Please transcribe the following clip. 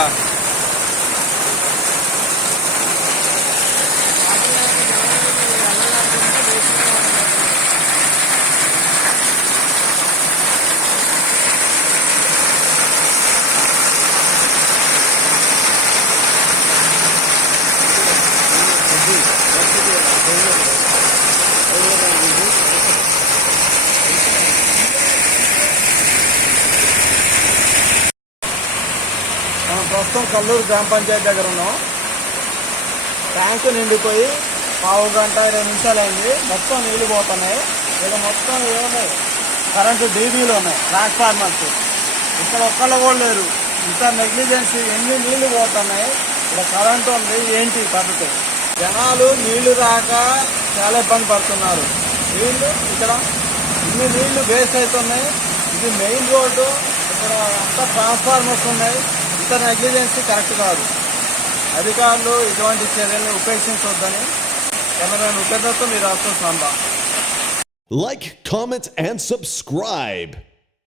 かどうい。うこと ప్రస్తుతం కల్లూరు గ్రామ పంచాయతీ దగ్గర ఉన్నాం. ట్యాంకు నిండిపోయి పావు గంట ఇరవై నిమిషాలు అయింది. మొత్తం నీళ్ళు పోతున్నాయి. ఇక మొత్తం ఏమున్నాయి? కరెంటు డీబీలు ఉన్నాయి. ట్రాన్స్ఫార్మర్స్. ఇక్కడ ఒక్కళ్ళు కూడా లేరు. ఇంత నెగ్లిజెన్సీ ఎన్ని నీళ్ళు పోతున్నాయి? ఇక్కడ కరెంటు ఉంది. ఏంటి పద్ధతి జనాలు నీళ్ళు రాక చాలా ఇబ్బంది పడుతున్నారు. నీళ్ళు ఇక్కడ ఇన్ని నీళ్ళు వేస్ట్ అవుతున్నాయి. ఇది మెయిన్ రోడ్డు. ఇక్కడ అంతా ట్రాన్స్ఫార్మర్స్ ఉన్నాయి. ఇంత నెగ్లిజెన్సీ కరెక్ట్ కాదు. అధికారులు ఇటువంటి చర్యలను ఉపేక్షించొద్దని కెమెరాను ఉపేక్షతో మీరు అర్థం సంభా లైక్ కామెంట్ అండ్ సబ్స్క్రైబ్